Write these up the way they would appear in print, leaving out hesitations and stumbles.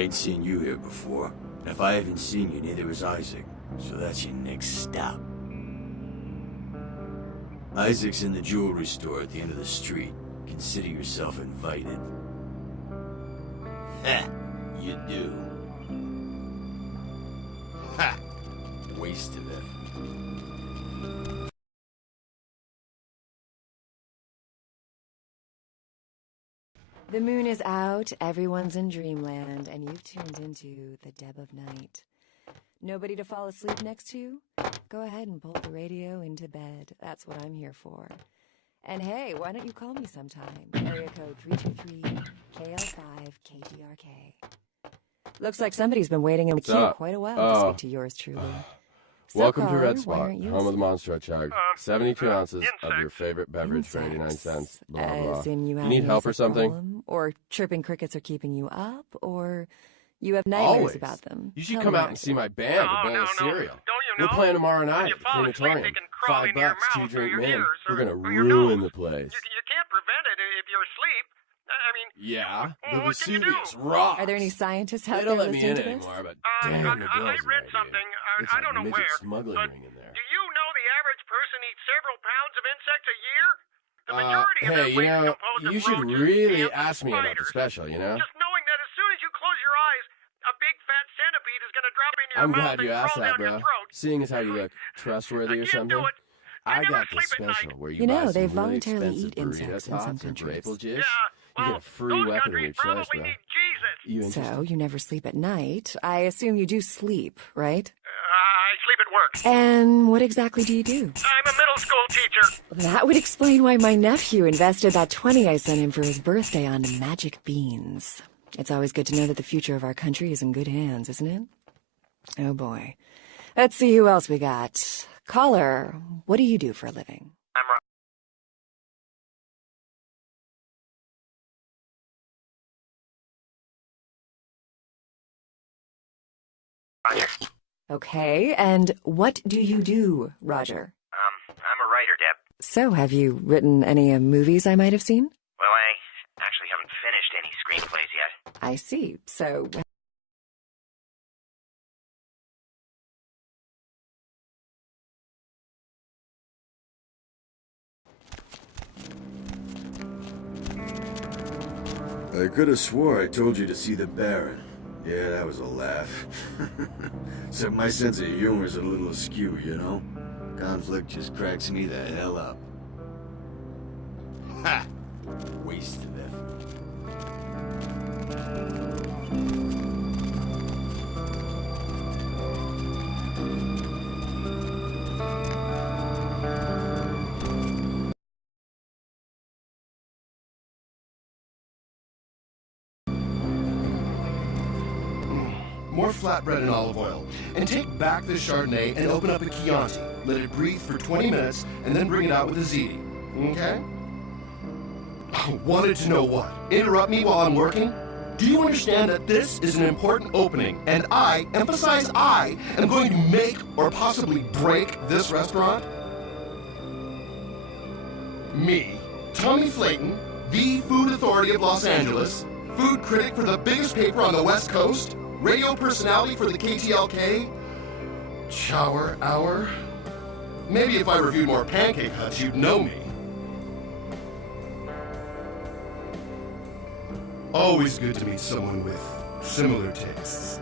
ain't seen you here before. And if I haven't seen you, neither has Isaac. So that's your next stop. Isaac's in the jewelry store at the end of the street. Consider yourself invited. Ha! You do. Ha! Waste of effort. The moon is out, everyone's in dreamland, and you've tuned into the Deb of Night. Nobody to fall asleep next to? Go ahead and pull the radio into bed. That's what I'm here for. And hey, why don't you call me sometime? Area code 323-KL5-KTRK. Looks like somebody's been waiting in the queue quite a while to speak to yours truly. Welcome to Red Spot, home of the Monster Chug. 72 ounces of your favorite beverage for 89 cents. Blah, blah. As in you need help or something? Problem, or chirping crickets are keeping you up, or you have nightmares about them. You should come out and see my band, a bowl of cereal. We're playing tomorrow night at the Crematorium. $5, 2-drink min. We're gonna ruin the place. You can't prevent it if you're asleep. I mean... Yeah, the Vesuvius rocks. Are there any scientists out there listening to this? They don't let me in this? anymore, but damn, the girls I read something, I don't know where, smuggling but ring in there. do you know the average person eats several pounds of insects a year? The majority of hey, their weight is composed of you should roaches, really ants, ask me about the spiders. special, you know? Just knowing that as soon as you close your eyes, a big fat centipede is going to drop into your I'm mouth glad you and asked crawl that, down your bro. throat. Seeing as how you look trustworthy or something. I got the special where you buy they some really voluntarily expensive eat insects burrito in some pots and countries. April juice. Yeah, You get a free those weapon in your countries chest, probably bro. need Jesus. You interested? So, you never sleep at night. I assume you do sleep, right? I sleep at work. And what exactly do you do? I'm a middle school teacher. That would explain why my nephew invested that 20 I sent him for his birthday on magic beans. It's always good to know that the future of our country is in good hands, isn't it? Oh boy. Let's see who else we got. Caller, what do you do for a living? I'm Roger. Okay, and what do you do, Roger? I'm a writer, Deb. So, have you written any movies I might have seen? Well, I actually haven't finished any screenplays yet. I see. So, I could have swore I told you to see the Baron. Yeah, that was a laugh. Except my sense of humor is a little askew, you know? Conflict just cracks me the hell up. Ha! Waste of effort. More flatbread and olive oil. And take back the Chardonnay and open up a Chianti. Let it breathe for 20 minutes and then bring it out with a ziti. Okay? Wanted to know what? Interrupt me while I'm working? Do you understand that this is an important opening and I, emphasize I, am going to make or possibly break this restaurant? Me, Tommy Flayton, the Food Authority of Los Angeles, food critic for the biggest paper on the West Coast, radio personality for the KTLK, Chower Hour. Maybe if I reviewed more Pancake Huts, you'd know me. Always good to meet someone with similar tastes.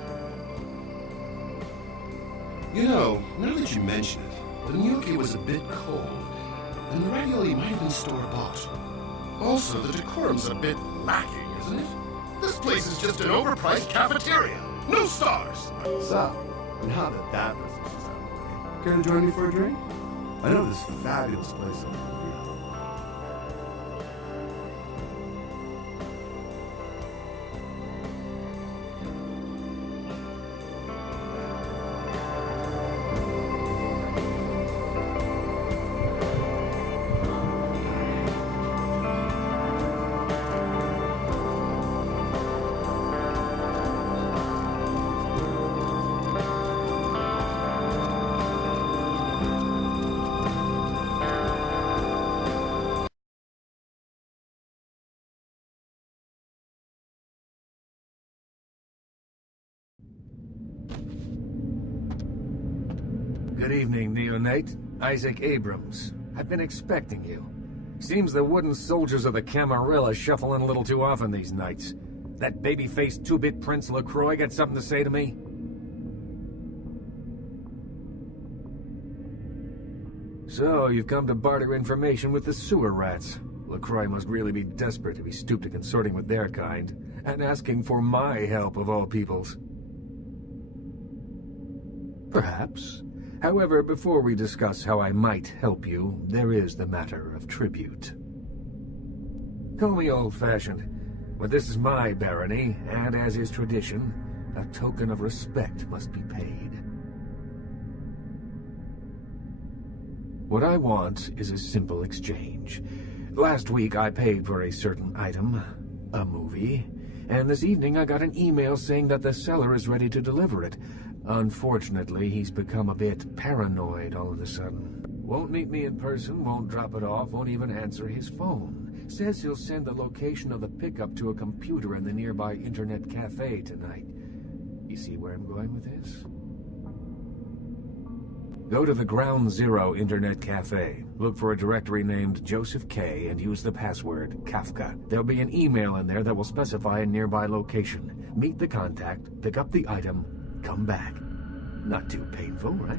You know, now that you mention it, the gnocchi was a bit cold, and the ravioli might have been store-bought. Also, the decorum's a bit lacking, isn't it? This place is just an overpriced cafeteria. No stars! So, now that business is out of the way, care to join me for a drink? I know this fabulous place over here. Good evening, neonate. Isaac Abrams. I've been expecting you. Seems the wooden soldiers of the Camarilla shuffling a little too often these nights. That baby-faced two-bit Prince LaCroix got something to say to me? So, you've come to barter information with the sewer rats. LaCroix must really be desperate to be stooped to consorting with their kind, and asking for my help of all peoples. Perhaps. However, before we discuss how I might help you, there is the matter of tribute. Call me old-fashioned, but this is my barony, and as is tradition, a token of respect must be paid. What I want is a simple exchange. Last week I paid for a certain item, a movie, and this evening I got an email saying that the seller is ready to deliver it. Unfortunately, he's become a bit paranoid all of a sudden. Won't meet me in person, won't drop it off, won't even answer his phone. Says he'll send the location of the pickup to a computer in the nearby internet cafe tonight. You see where I'm going with this? Go to the Ground Zero Internet Cafe. Look for a directory named Joseph K. and use the password Kafka. There'll be an email in there that will specify a nearby location. Meet the contact, pick up the item, come back. Not too painful, right?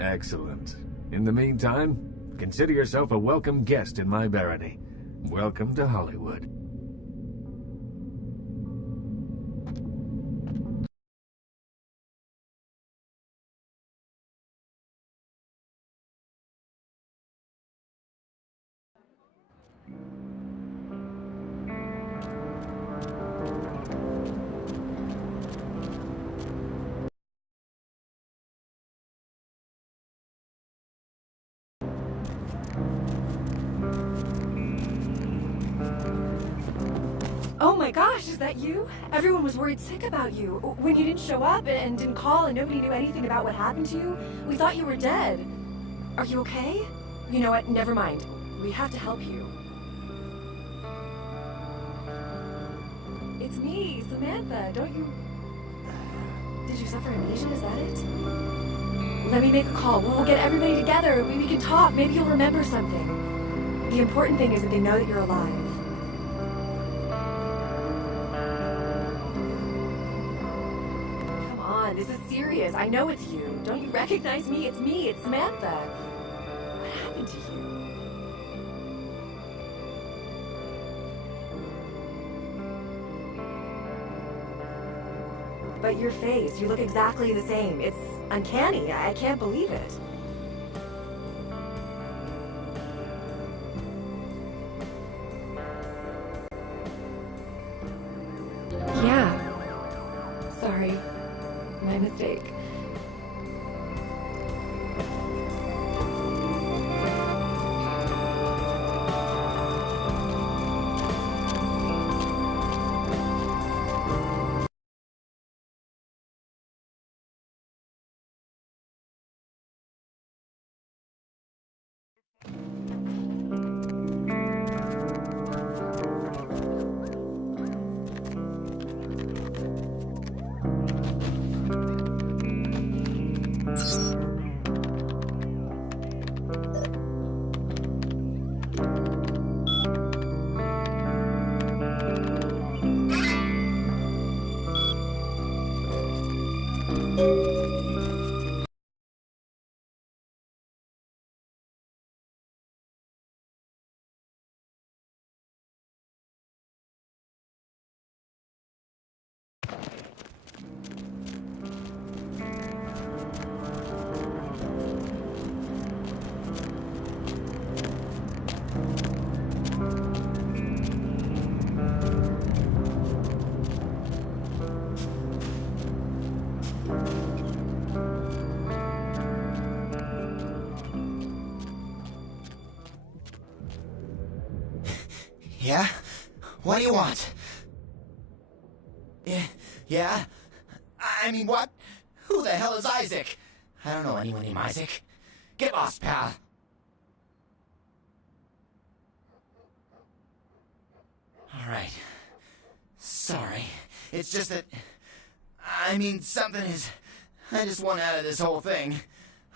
Excellent. In the meantime, consider yourself a welcome guest in my barony. Welcome to Hollywood. Oh my gosh, is that you? Everyone was worried sick about you. When you didn't show up and didn't call and nobody knew anything about what happened to you, we thought you were dead. Are you okay? You know what? Never mind. We have to help you. It's me, Samantha. Don't you... Did you suffer amnesia? Is that it? Let me make a call. We'll get everybody together. We can talk. Maybe you'll remember something. The important thing is that they know that you're alive. This is serious. I know it's you. Don't you recognize me? It's me. It's Samantha. What happened to you? But your face, you look exactly the same. It's uncanny. I can't believe it. Yeah. Sorry. My mistake. Yeah? What do you want? Yeah? I mean, what? Who the hell is Isaac? I don't know anyone named Isaac. Get lost, pal. Alright. Sorry. It's just that I mean, something is... I just want out of this whole thing.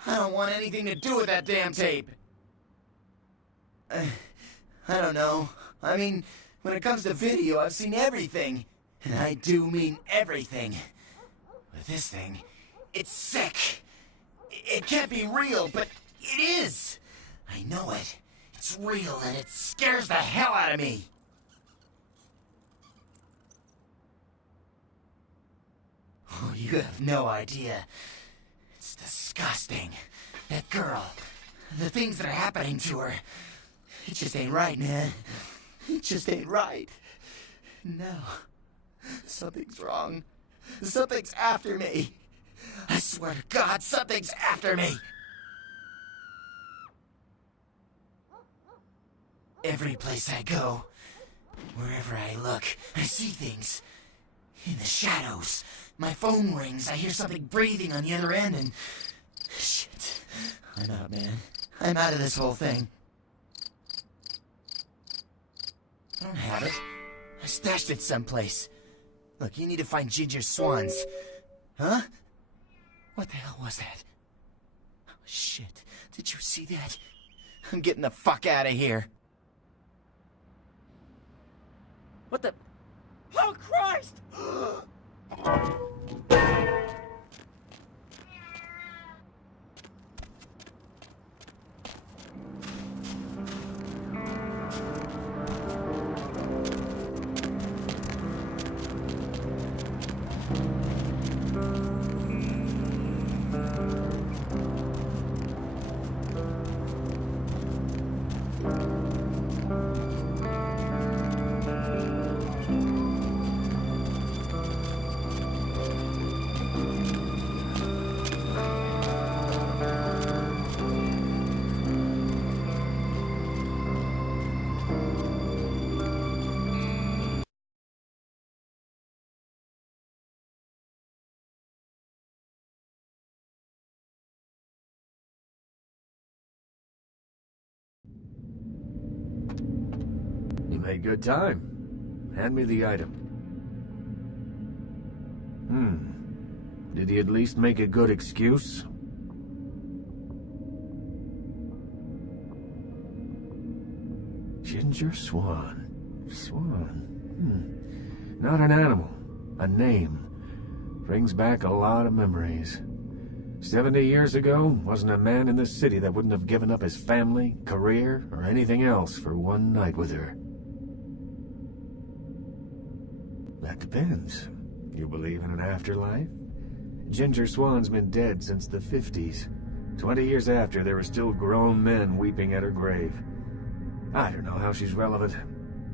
I don't want anything to do with that damn tape. I don't know. I mean, when it comes to video, I've seen everything. And I do mean everything. But this thing, it's sick. It can't be real, but it is. I know it. It's real, and it scares the hell out of me. Oh, you have no idea. It's disgusting. That girl, the things that are happening to her. It just ain't right, man. It just ain't right. No. Something's wrong. Something's after me. I swear to God, something's after me. Every place I go, wherever I look, I see things. In the shadows. My phone rings, I hear something breathing on the other end, and... Shit. I'm out, man. I'm out of this whole thing. I don't have it. I stashed it someplace. Look, you need to find Ginger Swans. Huh? What the hell was that? Oh, shit. Did you see that? I'm getting the fuck out of here. What the... Oh, Christ! You made good time. Hand me the item. Did he at least make a good excuse? Ginger Swan. Not an animal. A name. Brings back a lot of memories. 70 years ago, wasn't a man in this city that wouldn't have given up his family, career, or anything else for one night with her. That depends. You believe in an afterlife? Ginger Swan's been dead since the 50s. 20 years after, there were still grown men weeping at her grave. I don't know how she's relevant,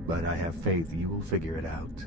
but I have faith you will figure it out.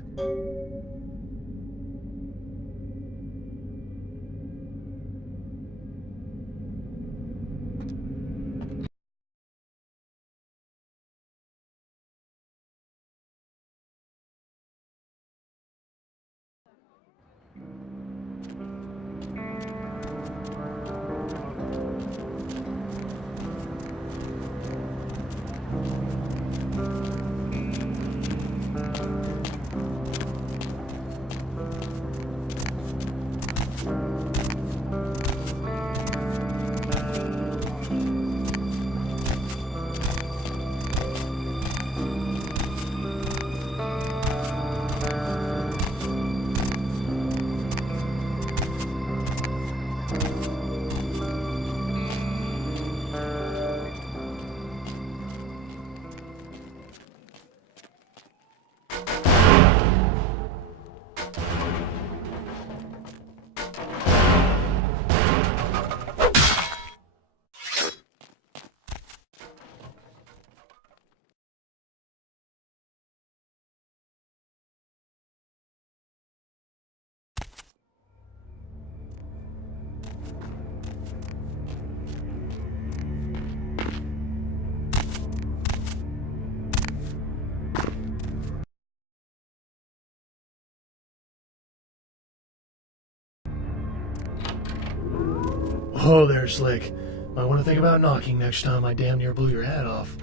Oh there, Slick. Might want to think about knocking next time I damn near blew your head off.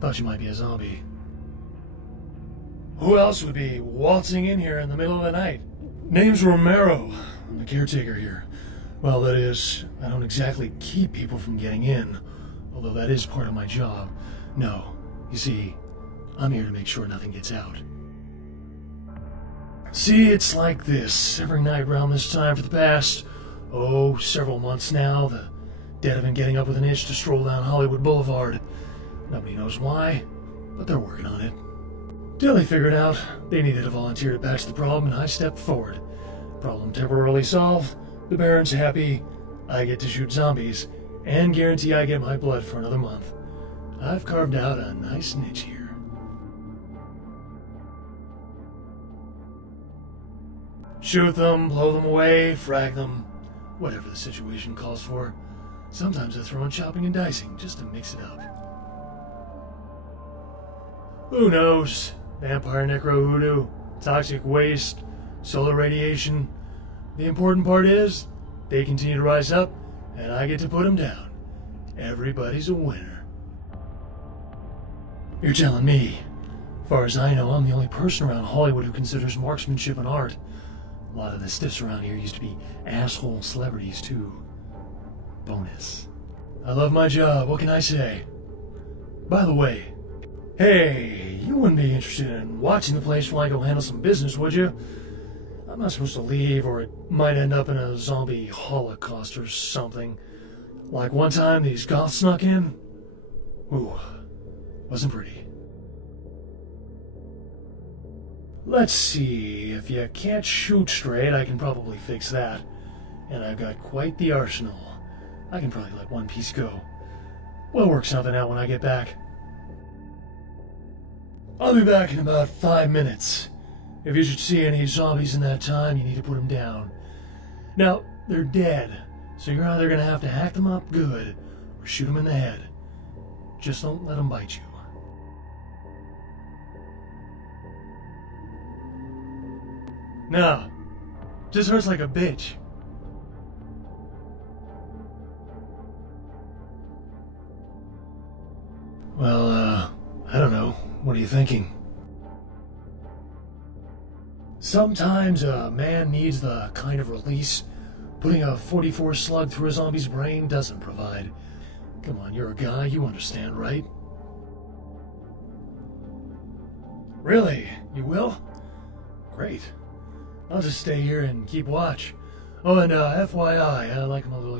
Thought you might be a zombie. Who else would be waltzing in here in the middle of the night? Name's Romero. I'm the caretaker here. Well, that is, I don't exactly keep people from getting in, although that is part of my job. No, you see, I'm here to make sure nothing gets out. See, it's like this. Every night around this time for the past, several months now, the dead have been getting up with an itch to stroll down Hollywood Boulevard. Nobody knows why, but they're working on it. Till they figured out they needed a volunteer to patch the problem, and I stepped forward. Problem temporarily solved, the Baron's happy, I get to shoot zombies, and guarantee I get my blood for another month. I've carved out a nice niche here. Shoot them, blow them away, frag them, whatever the situation calls for. Sometimes I throw in chopping and dicing just to mix it up. Who knows? Vampire necro hoodoo, toxic waste, solar radiation. The important part is, they continue to rise up, and I get to put them down. Everybody's a winner. You're telling me. As far as I know, I'm the only person around Hollywood who considers marksmanship an art. A lot of the stiffs around here used to be asshole celebrities, too. Bonus. I love my job, what can I say? By the way, hey, you wouldn't be interested in watching the place while I go handle some business, would you? I'm not supposed to leave, or it might end up in a zombie holocaust or something. Like one time these goths snuck in. Ooh, wasn't pretty. Let's see, if you can't shoot straight, I can probably fix that. And I've got quite the arsenal. I can probably let one piece go. We'll work something out when I get back. I'll be back in about 5 minutes. If you should see any zombies in that time, you need to put them down. Now, they're dead, so you're either going to have to hack them up good, or shoot them in the head. Just don't let them bite you. No, just hurts like a bitch. Well, I don't know. What are you thinking? Sometimes a man needs the kind of release putting a 44 slug through a zombie's brain doesn't provide. Come on, you're a guy, you understand, right? Really? You will? Great. I'll just stay here and keep watch. Oh, and FYI, I like my little,